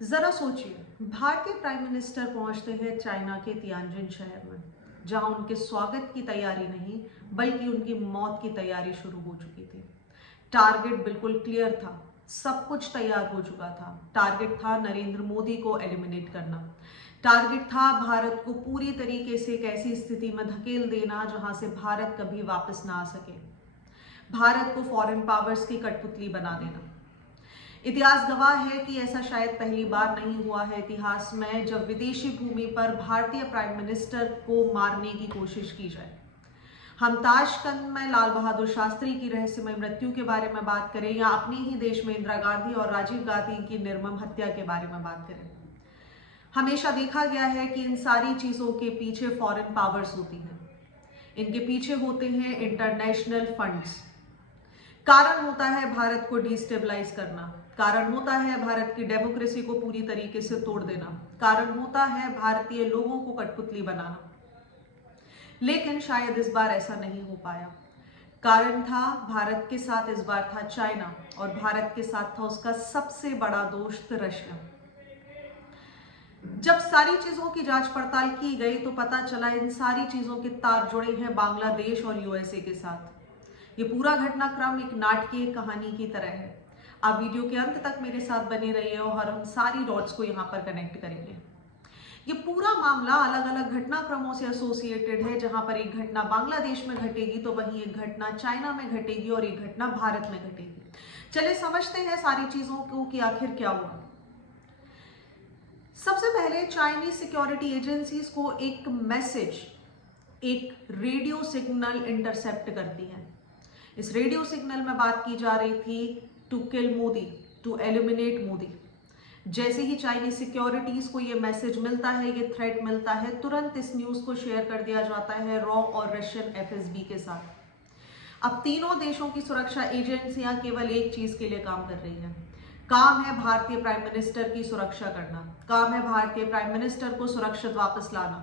जरा सोचिए, भारतीय प्राइम मिनिस्टर पहुंचते हैं चाइना के तियानजिन शहर में, जहां उनके स्वागत की तैयारी नहीं बल्कि उनकी मौत की तैयारी शुरू हो चुकी थी। टारगेट बिल्कुल क्लियर था, सब कुछ तैयार हो चुका था। टारगेट था नरेंद्र मोदी को एलिमिनेट करना। टारगेट था भारत को पूरी तरीके से एक ऐसी स्थिति में धकेल देना जहां से भारत कभी वापस ना आ सके, भारत को फॉरेन पावर्स की कठपुतली बना देना। इतिहास गवाह है कि ऐसा शायद पहली बार नहीं हुआ है इतिहास में जब विदेशी भूमि पर भारतीय प्राइम मिनिस्टर को मारने की कोशिश की जाए। हम ताशकंद में लाल बहादुर शास्त्री की रहस्यमय मृत्यु के बारे में बात करें या अपने ही देश में इंदिरा गांधी और राजीव गांधी की निर्मम हत्या के बारे में बात करें, हमेशा देखा गया है कि इन सारी चीजों के पीछे फॉरेन पावर्स होती हैं। इनके पीछे होते हैं इंटरनेशनल फंड्स। कारण होता है भारत को डिस्टेबलाइज करना, कारण होता है भारत की डेमोक्रेसी को पूरी तरीके से तोड़ देना, कारण होता है भारतीय लोगों को कठपुतली बनाना। लेकिन शायद इस बार ऐसा नहीं हो पाया। कारण था भारत के साथ इस बार था चाइना, और भारत के साथ था उसका सबसे बड़ा दोस्त रशिया। जब सारी चीजों की जांच पड़ताल की गई तो पता चला इन सारी चीजों के तार जुड़े हैं बांग्लादेश और यूएसए के साथ। ये पूरा घटनाक्रम एक नाटकीय कहानी की तरह है। आप वीडियो के अंत तक मेरे साथ बने रहिए और हम सारी डॉट्स को यहाँ पर कनेक्ट करेंगे। ये पूरा मामला अलग अलग घटनाक्रमों से एसोसिएटेड है, जहां पर एक घटना बांग्लादेश में घटेगी तो वहीं एक घटना चाइना में घटेगी और एक घटना भारत में घटेगी। चलिए समझते हैं सारी चीजों को कि आखिर क्या हुआ। सबसे पहले चाइनीज सिक्योरिटी एजेंसीज को एक मैसेज, एक रेडियो सिग्नल इंटरसेप्ट करती है। इस रेडियो सिग्नल में बात की जा रही थी to kill Modi, to eliminate Modi. जैसे ही चाइनीज सिक्योरिटीज को ये मैसेज मिलता है, ये थ्रेट मिलता है, तुरंत इस न्यूज को शेयर कर दिया जाता है रॉ और रशियन एफएसबी के साथ। अब तीनों देशों की सुरक्षा एजेंसियां केवल एक चीज के लिए काम कर रही हैं। काम है भारतीय प्राइम मिनिस्टर की सुरक्षा करना, काम है भारतीय प्राइम मिनिस्टर को सुरक्षित वापस लाना,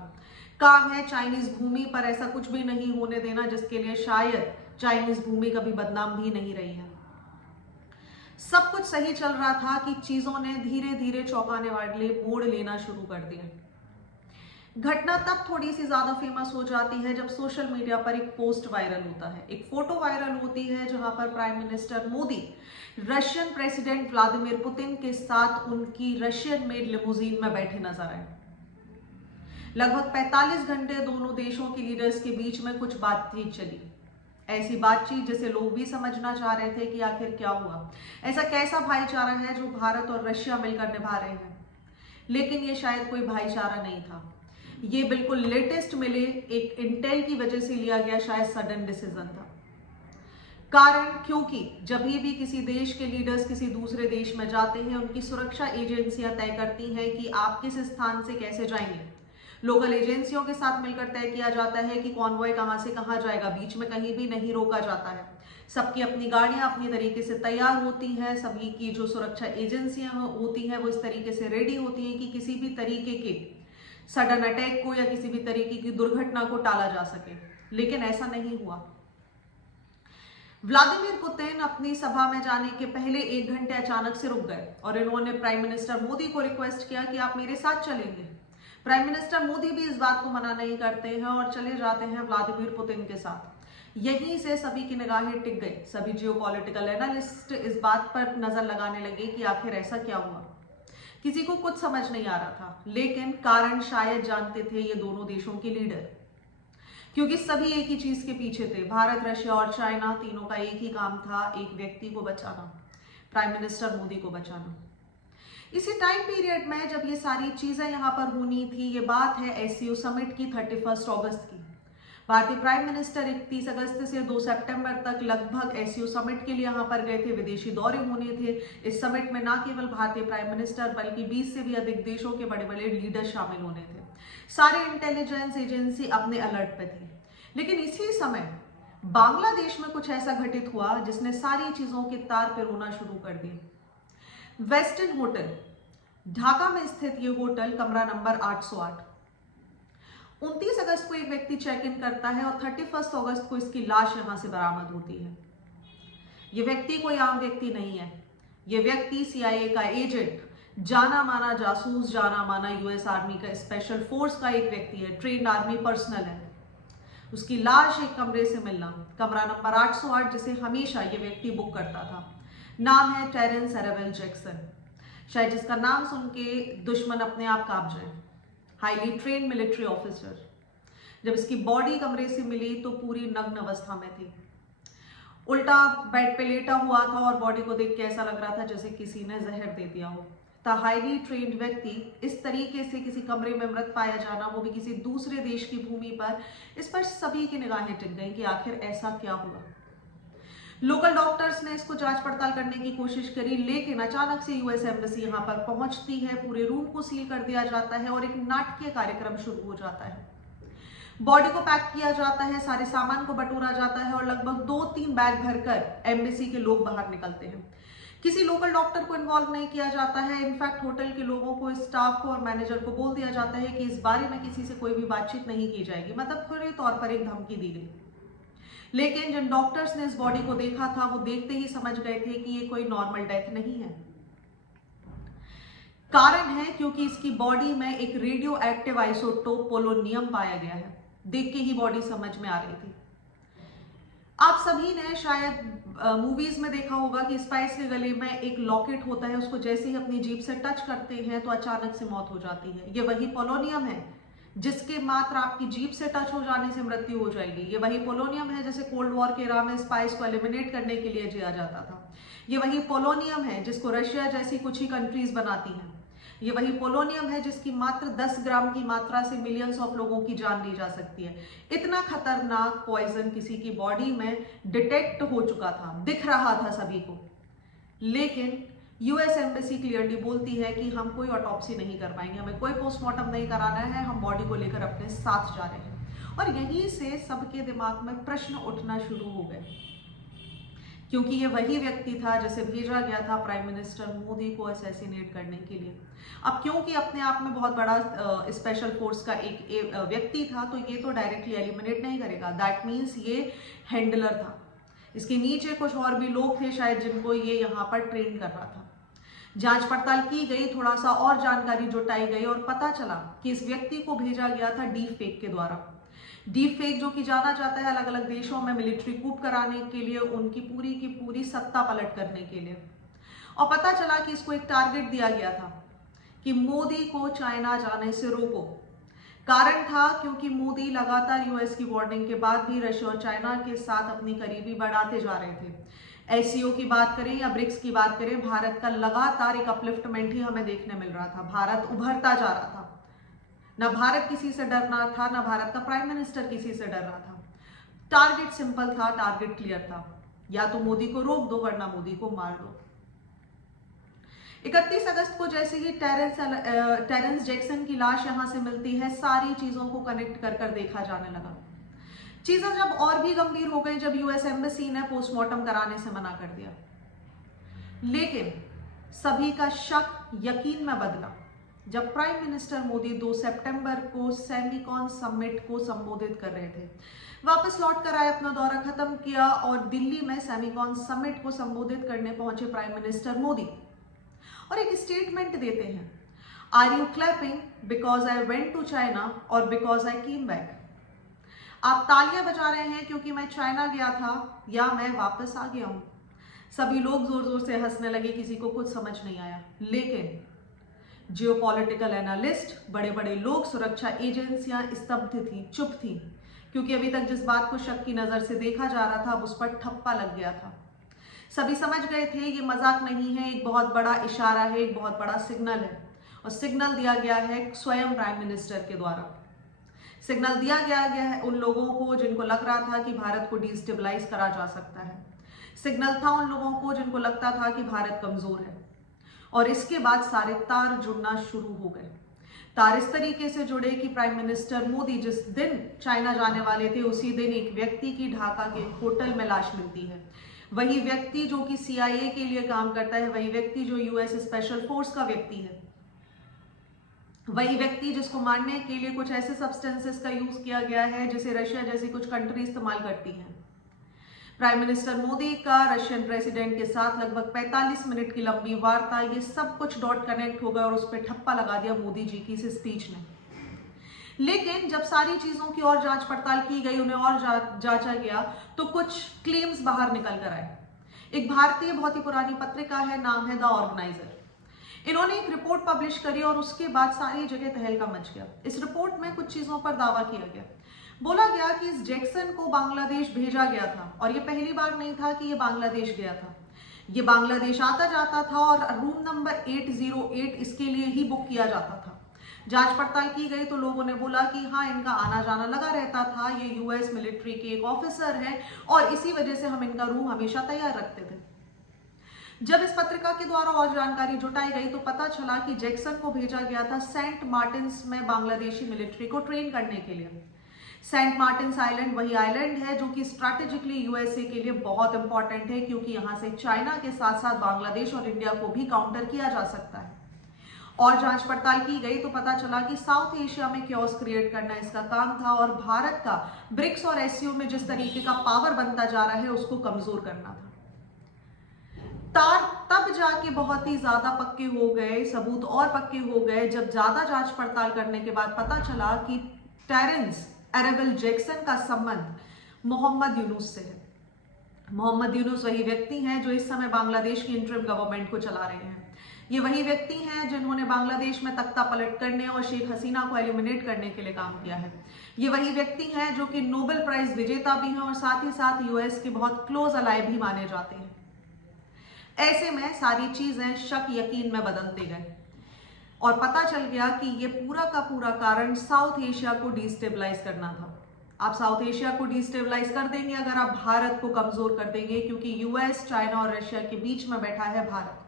काम है चाइनीज भूमि पर ऐसा कुछ भी नहीं होने देना जिसके लिए शायद चाइनीज भूमि कभी बदनाम भी नहीं रही है। सब कुछ सही चल रहा था कि चीजों ने धीरे धीरे चौंकाने वाले मोड़ लेना शुरू कर दिए। घटना तब थोड़ी सी ज्यादा फेमस हो जाती है जब सोशल मीडिया पर एक पोस्ट वायरल होता है, एक फोटो वायरल होती है जहां पर prime minister Modi Russian president Vladimir Putin के साथ उनकी रशियन मेड लिमोजीन में बैठे नजर आए। लगभग 45 घंटे दोनों देशों के लीडर्स के बीच में कुछ बातचीत चली, ऐसी बातचीत जिसे लोग भी समझना चाह रहे थे कि आखिर क्या हुआ, ऐसा कैसा भाईचारा है जो भारत और रशिया मिलकर निभा रहे हैं। लेकिन ये शायद कोई भाईचारा नहीं था, ये बिल्कुल लेटेस्ट मिले एक इंटेल की वजह से लिया गया शायद सडन डिसीजन था। कारण क्योंकि जब भी किसी देश के लीडर्स किसी दूसरे देश में जाते हैं, उनकी सुरक्षा एजेंसियां तय करती हैं कि आप किस स्थान से कैसे जाएंगे। लोकल एजेंसियों के साथ मिलकर तय किया जाता है कि कॉन्वॉय कहां से कहां जाएगा, बीच में कहीं भी नहीं रोका जाता है। सबकी अपनी गाड़ियां अपनी तरीके से तैयार होती हैं, सभी की जो सुरक्षा एजेंसियां होती हैं वो इस तरीके से रेडी होती हैं कि किसी भी तरीके के सडन अटैक को या किसी भी तरीके की दुर्घटना को टाला जा सके। लेकिन ऐसा नहीं हुआ। व्लादिमीर पुतिन अपनी सभा में जाने के पहले 1 घंटे अचानक से रुक गए और इन्होंने प्राइम मिनिस्टर मोदी को रिक्वेस्ट किया कि आप मेरे साथ चलेंगे। प्राइम मिनिस्टर मोदी भी इस बात को मना नहीं करते हैं और चले जाते हैं व्लादिमीर पुतिन के साथ। यहीं से सभी की निगाहें टिक गई। सभी जियोपॉलिटिकल एनालिस्ट इस बात पर नजर लगाने लगे कि आखिर ऐसा क्या हुआ। किसी को कुछ समझ नहीं आ रहा था, लेकिन कारण शायद जानते थे ये दोनों देशों के लीडर, क्योंकि सभी एक ही चीज के पीछे थे। भारत, रशिया और चाइना तीनों का एक ही काम था, एक व्यक्ति को बचाना, प्राइम मिनिस्टर मोदी को बचाना। इसी टाइम पीरियड में जब ये सारी चीजें यहाँ पर होनी थी, ये बात है एससीओ समिट की 31 अगस्त की। भारतीय प्राइम मिनिस्टर 31 अगस्त से 2 सितंबर तक लगभग एससीओ समिट के लिए यहाँ पर गए थे, विदेशी दौरे होने थे। इस समिट में न केवल भारतीय प्राइम मिनिस्टर बल्कि 20 से भी अधिक देशों के बड़े बड़े लीडर शामिल होने थे। सारे इंटेलिजेंस एजेंसी अपने अलर्ट पे थी। लेकिन इसी समय बांग्लादेश में कुछ ऐसा घटित हुआ जिसने सारी चीजों के तार पिरोना शुरू कर दिए। वेस्टर्न होटल, ढाका में स्थित ये होटल, कमरा नंबर 808। 29 अगस्त को एक व्यक्ति चेक इन करता है और 31 अगस्त को इसकी लाश यहां से बरामद होती है। ये व्यक्ति कोई आम व्यक्ति नहीं है, ये व्यक्ति CIA का एजेंट जाना माना जासूस, जाना माना यूएस आर्मी का स्पेशल फोर्स का एक व्यक्ति है, ट्रेन्ड आर्मी पर्सनल है। उसकी लाश एक कमरे से मिलना, कमरा नंबर 808, जिसे हमेशा ये व्यक्ति बुक करता था। नाम है टेरेंस एरेवेल जैक्सन, शायद जिसका नाम सुन के दुश्मन अपने आप कांप जाए। Highly trained military officer. जब इसकी बॉडी कमरे से मिली तो पूरी नग्न अवस्था में थी, उल्टा बेड पे लेटा हुआ था और बॉडी को देख के ऐसा लग रहा था जैसे किसी ने जहर दे दिया हो। द हाईली ट्रेन्ड व्यक्ति इस तरीके से किसी कमरे में मृत पाया जाना, वो भी किसी दूसरे देश की भूमि पर, इस पर सभी की निगाहें टिक गई कि आखिर ऐसा क्या हुआ। लोकल डॉक्टर्स ने इसको जांच पड़ताल करने की कोशिश करी, लेकिन अचानक से यूएस एम्बेसी यहां पर पहुंचती है, पूरे रूम को सील कर दिया जाता है और एक नाटकीय कार्यक्रम शुरू हो जाता है। बॉडी को पैक किया जाता है, सारे सामान को बटोरा जाता है और लगभग 2-3 बैग भरकर एम्बेसी के लोग बाहर निकलते हैं। किसी लोकल डॉक्टर को इन्वॉल्व नहीं किया जाता है। इनफैक्ट होटल के लोगों को, स्टाफ को और मैनेजर को बोल दिया जाता है कि इस बारे में किसी से कोई भी बातचीत नहीं की जाएगी, मतलब खुले तौर पर एक धमकी दी गई। लेकिन जिन डॉक्टर्स ने इस बॉडी को देखा था वो देखते ही समझ गए थे कि ये कोई नॉर्मल डेथ नहीं है। कारण है क्योंकि इसकी बॉडी में एक रेडियो एक्टिव आइसोटोप पोलोनियम पाया गया है। देख के ही बॉडी समझ में आ रही थी। आप सभी ने शायद मूवीज में देखा होगा कि स्पाइस के गले में एक लॉकेट होता है, उसको जैसे ही अपनी जीभ से टच करते हैं तो अचानक से मौत हो जाती है। ये वही पोलोनियम है जिसके मात्र आपकी जीभ से टच हो जाने से मृत्यु हो जाएगी। ये वही पोलोनियम है जैसे कोल्ड वॉर के एरा में स्पाइस को एलिमिनेट करने के लिए जिया जाता था। ये वही पोलोनियम है जिसको रशिया जैसी कुछ ही कंट्रीज बनाती हैं। ये वही पोलोनियम है जिसकी मात्र 10 ग्राम की मात्रा से मिलियंस ऑफ लोगों की जान ली जा सकती है। इतना खतरनाक पॉइजन किसी की बॉडी में डिटेक्ट हो चुका था, दिख रहा था सभी को। लेकिन यूएस एम्बेसी क्लियरली बोलती है कि हम कोई ऑटोप्सी नहीं कर पाएंगे, हमें कोई पोस्टमार्टम नहीं कराना है, हम बॉडी को लेकर अपने साथ जा रहे हैं। और यहीं से सबके दिमाग में प्रश्न उठना शुरू हो गए, क्योंकि ये वही व्यक्ति था जिसे भेजा गया था प्राइम मिनिस्टर मोदी को असैसिनेट करने के लिए। अब क्योंकि अपने आप में बहुत बड़ा स्पेशल फोर्स का एक व्यक्ति था, तो ये तो डायरेक्टली एलिमिनेट नहीं करेगा। दैट मीन्स ये हैंडलर था, इसके नीचे कुछ और भी लोग थे शायद जिनको ये यहाँ पर ट्रेन कर रहा था। जांच पड़ताल की गई, थोड़ा सा और जानकारी जुटाई गई और पता चला कि इस व्यक्ति को भेजा गया था डीप फेक के द्वारा। डीप फेक जो कि जाना जाता है अलग अलग देशों में मिलिट्री कूप कराने के लिए, उनकी पूरी की पूरी सत्ता पलट करने के लिए। और पता चला कि इसको एक टारगेट दिया गया था कि मोदी को चाइना जाने से रोको। कारण था क्योंकि मोदी लगातार यूएस की वार्निंग के बाद भी रशिया और चाइना के साथ अपनी करीबी बढ़ाते जा रहे थे। एससीओ की बात करें या ब्रिक्स की बात करें, भारत का लगातार एक अपलिफ्टमेंट ही हमें देखने मिल रहा था। भारत उभरता जा रहा था। ना भारत किसी से डरना था, ना भारत का प्राइम मिनिस्टर किसी से डर रहा था। टारगेट सिंपल था, टारगेट क्लियर था, या तो मोदी को रोक दो वरना मोदी को मार दो। 31 अगस्त को जैसे ही टेरेंस जैक्सन की लाश यहां से मिलती है, सारी चीजों को कनेक्ट कर कर देखा जाने लगा। चीजें जब और भी गंभीर हो गई जब यूएस एम्बेसी ने पोस्टमार्टम कराने से मना कर दिया। लेकिन सभी का शक यकीन में बदला जब प्राइम मिनिस्टर मोदी 2 सितंबर को सेमिकॉन समिट को संबोधित कर रहे थे। वापस लौट कर आए, अपना दौरा खत्म किया और दिल्ली में सेमिकॉन समिट को संबोधित करने पहुंचे प्राइम मिनिस्टर मोदी और एक स्टेटमेंट देते हैं, are you clapping because I went to China और बिकॉज आई केम बैक। आप तालियां बजा रहे हैं क्योंकि मैं चाइना गया था या मैं वापस आ गया हूं। सभी लोग जोर जोर से हंसने लगे, किसी को कुछ समझ नहीं आया। लेकिन जियोपॉलिटिकल एनालिस्ट, बड़े बड़े लोग, सुरक्षा एजेंसियां स्तब्ध थी, चुप थी, क्योंकि अभी तक जिस बात को शक की नजर से देखा जा रहा था अब उस पर ठप्पा लग गया था। सभी समझ गए थे ये मजाक नहीं है, एक बहुत बड़ा इशारा है, एक बहुत बड़ा सिग्नल है। और सिग्नल दिया गया है स्वयं प्राइम मिनिस्टर के द्वारा। सिग्नल दिया गया है उन लोगों को जिनको लग रहा था कि भारत को डिस्टेबलाइज करा जा सकता है। सिग्नल था उन लोगों को जिनको लगता था कि भारत कमजोर है। और इसके बाद सारे तार जुड़ना शुरू हो गए। तार इस तरीके से जुड़े कि प्राइम मिनिस्टर मोदी जिस दिन चाइना जाने वाले थे उसी दिन एक व्यक्ति की ढाका के होटल में लाश मिलती है। वही व्यक्ति जो कि CIA के लिए काम करता है, वही व्यक्ति जो यूएस स्पेशल फोर्स का व्यक्ति है, वही व्यक्ति जिसको मारने के लिए कुछ ऐसे सब्सटेंसेस का यूज किया गया है जिसे रशिया जैसी कुछ कंट्री इस्तेमाल करती हैं। प्राइम मिनिस्टर मोदी का रशियन प्रेसिडेंट के साथ लगभग 45 मिनट की लंबी वार्ता, ये सब कुछ डॉट कनेक्ट हो गया और उस पर ठप्पा लगा दिया मोदी जी की इस स्पीच ने। लेकिन जब सारी चीजों की और जांच पड़ताल की गई, उन्हें और जांचा गया, तो कुछ क्लेम्स बाहर निकल कर आए। एक भारतीय बहुत ही पुरानी पत्रिका है, नाम है द ऑर्गेनाइजर। इन्होंने एक रिपोर्ट पब्लिश करी और उसके बाद सारी जगह तहलका मच गया। इस रिपोर्ट में कुछ चीजों पर दावा किया गया। बोला गया कि इस जैक्सन को बांग्लादेश भेजा गया था और ये पहली बार नहीं था कि ये बांग्लादेश गया था। ये बांग्लादेश आता जाता था और रूम नंबर 808 इसके लिए ही बुक किया जाता था। जांच पड़ताल की गई तो लोगों ने बोला कि हाँ, इनका आना जाना लगा रहता था, ये यूएस मिलिट्री के एक ऑफिसर हैं और इसी वजह से हम इनका रूम हमेशा तैयार रखते थे। जब इस पत्रिका के द्वारा और जानकारी जुटाई गई तो पता चला कि जैक्सन को भेजा गया था सेंट मार्टिन्स में बांग्लादेशी मिलिट्री को ट्रेन करने के लिए। सेंट मार्टिन्स आइलैंड वही आइलैंड है जो कि स्ट्रैटेजिकली यूएसए के लिए बहुत इंपॉर्टेंट है, क्योंकि यहां से चाइना के साथ साथ बांग्लादेश और इंडिया को भी काउंटर किया जा सकता है। और जांच पड़ताल की गई तो पता चला कि साउथ एशिया में क्योस क्रिएट करना इसका काम था और भारत का ब्रिक्स और एससीओ में जिस तरीके का पावर बनता जा रहा है उसको कमजोर करना था। तार तब जाके बहुत ही ज्यादा पक्के हो गए, सबूत और पक्के हो गए जब ज्यादा जांच पड़ताल करने के बाद पता चला कि टेरेंस अरेबेल जैक्सन का संबंध मोहम्मद यूनुस से है। मोहम्मद यूनुस वही व्यक्ति हैं जो इस समय बांग्लादेश की इंटरिम गवर्नमेंट को चला रहे हैं। ये वही व्यक्ति हैं जिन्होंने बांग्लादेश में तख्ता पलट करने और शेख हसीना को एलिमिनेट करने के लिए काम किया है। ये वही व्यक्ति हैं जो कि नोबेल प्राइज विजेता भी हैं और साथ ही साथ यूएस के बहुत क्लोज अलाय भी माने जाते हैं। ऐसे में सारी चीजें शक यकीन में बदलते गए और पता चल गया कि ये पूरा का पूरा कारण साउथ एशिया को डिस्टेबलाइज करना था। आप साउथ एशिया को डिस्टेबलाइज कर देंगे अगर आप भारत को कमजोर कर देंगे, क्योंकि यूएस, चाइना और रशिया के बीच में बैठा है भारत।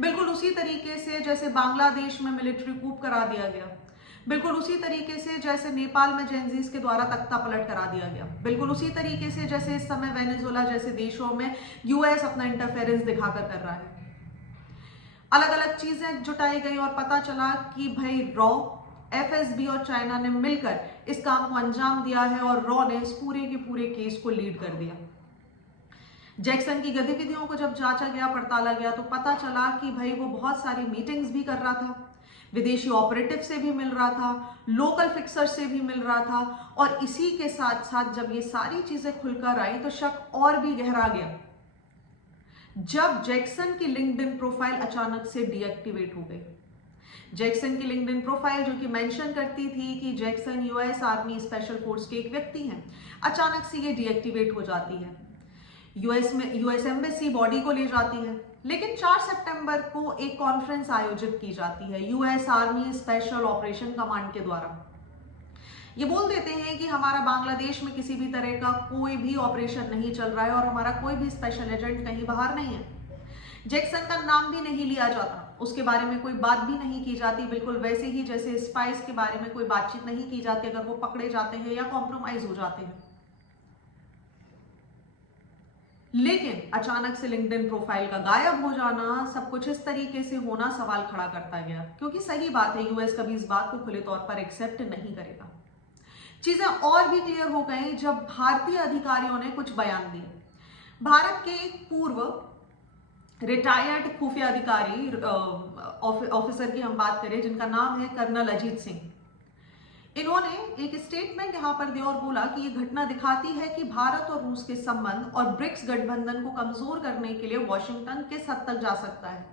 बिल्कुल उसी तरीके से जैसे बांग्लादेश में मिलिट्री कूप करा दिया गया, बिल्कुल उसी तरीके से जैसे नेपाल में जेनजीज के द्वारा तख्ता पलट करा दिया गया, बिल्कुल उसी तरीके से जैसे इस समय वेनेजुएला जैसे देशों में यूएस अपना इंटरफेरेंस दिखाकर कर रहा है। अलग अलग चीजें जुटाई गई और पता चला कि भाई रॉ, एफएसबी और चाइना ने मिलकर इस काम को अंजाम दिया है और रॉ ने इस पूरे के पूरे केस को लीड कर दिया। जैक्सन की गतिविधियों को जब जांचा गया, पड़ताला गया तो पता चला कि भाई वो बहुत सारी मीटिंग्स भी कर रहा था, विदेशी ऑपरेटिव से भी मिल रहा था, लोकल फिक्सर से भी मिल रहा था और इसी के साथ साथ जब ये सारी चीजें खुलकर आई तो शक और भी गहरा गया जब जैक्सन की लिंक्डइन प्रोफाइल अचानक से डीएक्टिवेट हो गई। जैक्सन की लिंक्डइन प्रोफाइल जो कि मेंशन करती थी कि Jackson US army special force के एक व्यक्ति हैं, अचानक से ये डीएक्टिवेट हो जाती है। यूएस एम्बेसी बॉडी को ले जाती है, लेकिन 4 सितंबर को एक कॉन्फ्रेंस आयोजित की जाती है US army special operation command के द्वारा। ये बोल देते हैं कि हमारा बांग्लादेश में किसी भी तरह का कोई भी ऑपरेशन नहीं चल रहा है और हमारा कोई भी स्पेशल एजेंट कहीं बाहर नहीं है। जैक्सन का नाम भी नहीं लिया जाता, उसके बारे में कोई बात भी नहीं की जाती, बिल्कुल वैसे ही जैसे स्पाइस के बारे में कोई बातचीत नहीं की जाती अगर वो पकड़े जाते हैं या कॉम्प्रोमाइज हो जाते हैं। लेकिन अचानक से लिंक्डइन प्रोफाइल का गायब हो जाना, सब कुछ इस तरीके से होना सवाल खड़ा करता गया, क्योंकि सही बात है यूएस कभी इस बात को खुले तौर पर एक्सेप्ट नहीं करेगा। चीजें और भी क्लियर हो गई जब भारतीय अधिकारियों ने कुछ बयान दिए। भारत के एक पूर्व रिटायर्ड खुफिया अधिकारी ऑफिसर की हम बात करें जिनका नाम है कर्नल अजीत सिंह, इन्होंने एक स्टेटमेंट यहां पर दिया और बोला कि ये घटना दिखाती है कि भारत और रूस के संबंध और ब्रिक्स गठबंधन को कमजोर करने के लिए वॉशिंगटन किस हद तक जा सकता है।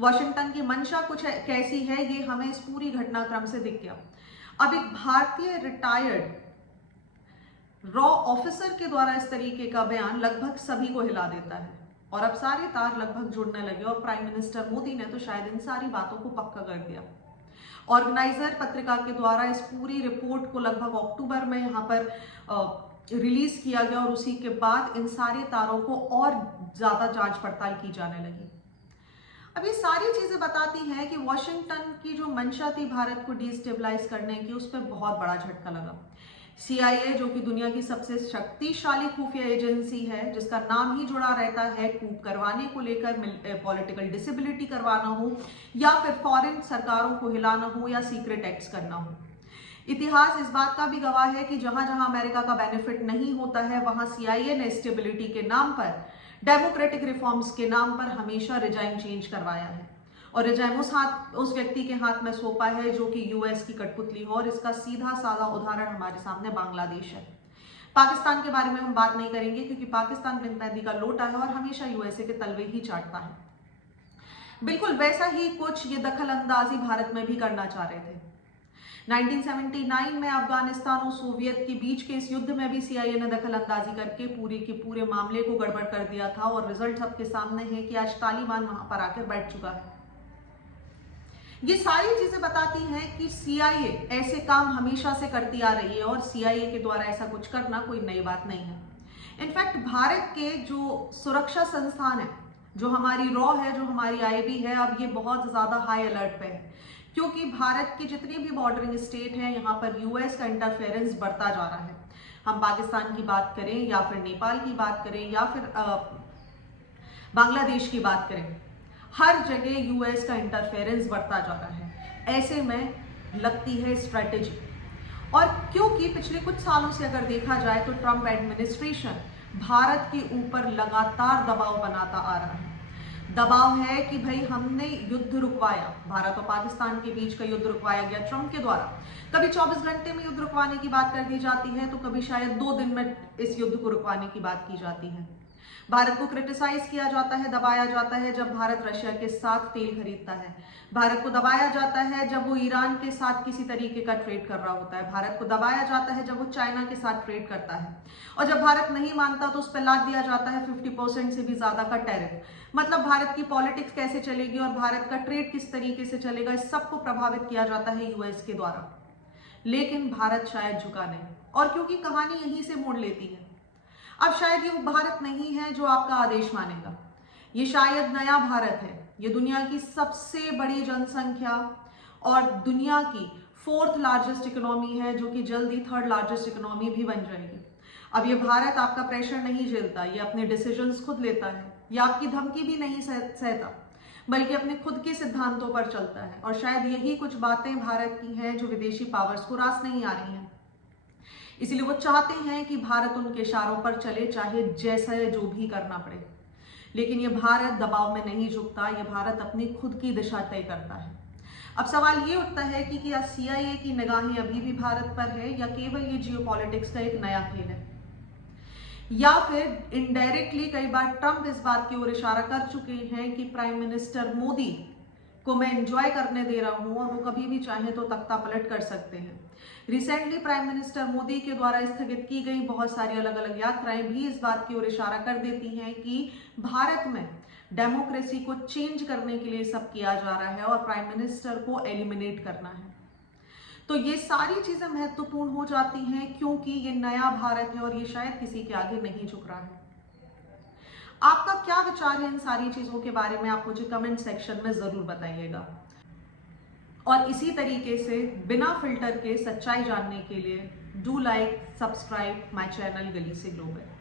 वॉशिंगटन की मंशा कुछ कैसी है ये हमें इस पूरी घटनाक्रम से दिख गया। अब एक भारतीय रिटायर्ड रॉ ऑफिसर के द्वारा इस तरीके का बयान लगभग सभी को हिला देता है और अब सारे तार लगभग जुड़ने लगे और प्राइम मिनिस्टर मोदी ने तो शायद इन सारी बातों को पक्का कर दिया। ऑर्गेनाइजर पत्रिका के द्वारा इस पूरी रिपोर्ट को लगभग अक्टूबर में यहाँ पर रिलीज किया गया और उसी के बाद इन सारे तारों को और ज्यादा जांच पड़ताल की जाने लगी। अब ये सारी चीजें बताती हैं कि वॉशिंगटन की जो मंशा थी भारत को डिस्टेबलाइज करने की, उस पर बहुत बड़ा झटका लगा। CIA जो कि दुनिया की सबसे शक्तिशाली खुफिया एजेंसी है, जिसका नाम ही जुड़ा रहता है कूप करवाने को लेकर, पॉलिटिकल डिसेबिलिटी करवाना हो या फिर फॉरेन सरकारों को हिलाना हो या सीक्रेट एक्ट्स करना हो, इतिहास इस बात का भी गवाह है कि जहां जहां अमेरिका का बेनिफिट नहीं होता है वहां CIA ने स्टेबिलिटी के नाम पर, डेमोक्रेटिक रिफॉर्म्स के नाम पर हमेशा रिजाइम चेंज करवाया है और रिजाइम उस व्यक्ति के हाथ में सौंपा है जो कि US की कठपुतली हो। और इसका सीधा साधा उदाहरण हमारे सामने बांग्लादेश है। पाकिस्तान के बारे में हम बात नहीं करेंगे क्योंकि पाकिस्तान बिन का लोटा है और हमेशा USA के तलवे ही चाटता है। बिल्कुल वैसा ही कुछ ये दखल अंदाजी भारत में भी करना चाह रहे थे। 1979 में अफगानिस्तान और सोवियत के बीच के इस युद्ध में भी CIA ने दखल अंदाजी करके पूरे के पूरे मामले को गड़बड़ कर दिया था और रिजल्ट सबके सामने है कि आज तालिबान वहां पर आकर बैठ चुका है। ये सारी चीजें बताती हैं कि CIA ऐसे काम हमेशा से करती आ रही है और CIA के द्वारा ऐसा कुछ करना कोई नई बात नहीं है। इनफैक्ट भारत के जो सुरक्षा संस्थान है, जो हमारी रॉ है, जो हमारी IB है, अब ये बहुत ज्यादा हाई अलर्ट पे है क्योंकि भारत के जितने भी बॉर्डरिंग स्टेट हैं यहाँ पर US का इंटरफेरेंस बढ़ता जा रहा है। हम पाकिस्तान की बात करें या फिर नेपाल की बात करें या फिर बांग्लादेश की बात करें, हर जगह US का इंटरफेरेंस बढ़ता जा रहा है। ऐसे में लगती है स्ट्रेटेजी। और क्योंकि पिछले कुछ सालों से अगर देखा जाए तो ट्रंप एडमिनिस्ट्रेशन भारत के ऊपर लगातार दबाव बनाता आ रहा है। दबाव है कि भाई हमने युद्ध रुकवाया, भारत और पाकिस्तान के बीच का युद्ध रुकवाया गया ट्रंप के द्वारा। कभी 24 घंटे में युद्ध रुकवाने की बात कर दी जाती है तो कभी शायद 2 दिन में इस युद्ध को रुकवाने की बात की जाती है। भारत को क्रिटिसाइज किया जाता है, दबाया जाता है जब भारत रशिया के साथ तेल खरीदता है। भारत को दबाया जाता है जब वो ईरान के साथ किसी तरीके का ट्रेड कर रहा होता है। भारत को दबाया जाता है जब वो चाइना के साथ ट्रेड करता है और जब भारत नहीं मानता तो उस पर लाद दिया जाता है 50% से भी ज्यादा का टैरिफ। मतलब भारत की पॉलिटिक्स कैसे चलेगी और भारत का ट्रेड किस तरीके से चलेगा, इस सबको प्रभावित किया जाता है US के द्वारा। लेकिन भारत शायद झुका नहीं, और क्योंकि कहानी यहीं से मोड़ लेती है। अब शायद ये वो भारत नहीं है जो आपका आदेश मानेगा, ये शायद नया भारत है। ये दुनिया की सबसे बड़ी जनसंख्या और दुनिया की 4th लार्जेस्ट इकोनॉमी है, जो कि जल्दी 3rd लार्जेस्ट इकोनॉमी भी बन जाएगी। अब ये भारत आपका प्रेशर नहीं झेलता, ये अपने डिसीजंस खुद लेता है, ये आपकी धमकी भी नहीं सहता, बल्कि अपने खुद के सिद्धांतों पर चलता है। और शायद यही कुछ बातें भारत की हैं जो विदेशी पावर्स को रास नहीं आ रही हैं। इसलिए वो चाहते हैं कि भारत उनके इशारों पर चले, चाहे जैसा जो भी करना पड़े। लेकिन ये भारत दबाव में नहीं झुकता, ये भारत अपनी खुद की दिशा तय करता है। अब सवाल ये उठता है कि क्या CIA की निगाहें अभी भी भारत पर है या केवल ये जियोपॉलिटिक्स का एक नया खेल है, या फिर इनडायरेक्टली कई बार ट्रंप इस बात की ओर इशारा कर चुके हैं कि प्राइम मिनिस्टर मोदी को मैं एंजॉय करने दे रहा हूं और वो कभी भी चाहे तो तख्ता पलट कर सकते हैं। रिसेंटली प्राइम मिनिस्टर मोदी के द्वारा स्थगित की गई बहुत सारी अलग अलग यात्राएं भी इस बात की ओर इशारा कर देती हैं कि भारत में डेमोक्रेसी को चेंज करने के लिए सब किया जा रहा है और प्राइम मिनिस्टर को एलिमिनेट करना है। तो ये सारी चीजें महत्वपूर्ण हो जाती हैं क्योंकि ये नया भारत है और ये शायद किसी के आगे नहीं झुक रहा है। आपका क्या विचार है इन सारी चीजों के बारे में, आप मुझे कमेंट सेक्शन में जरूर बताइएगा। और इसी तरीके से बिना फिल्टर के सच्चाई जानने के लिए do like, subscribe my channel गली से ग्लोबल।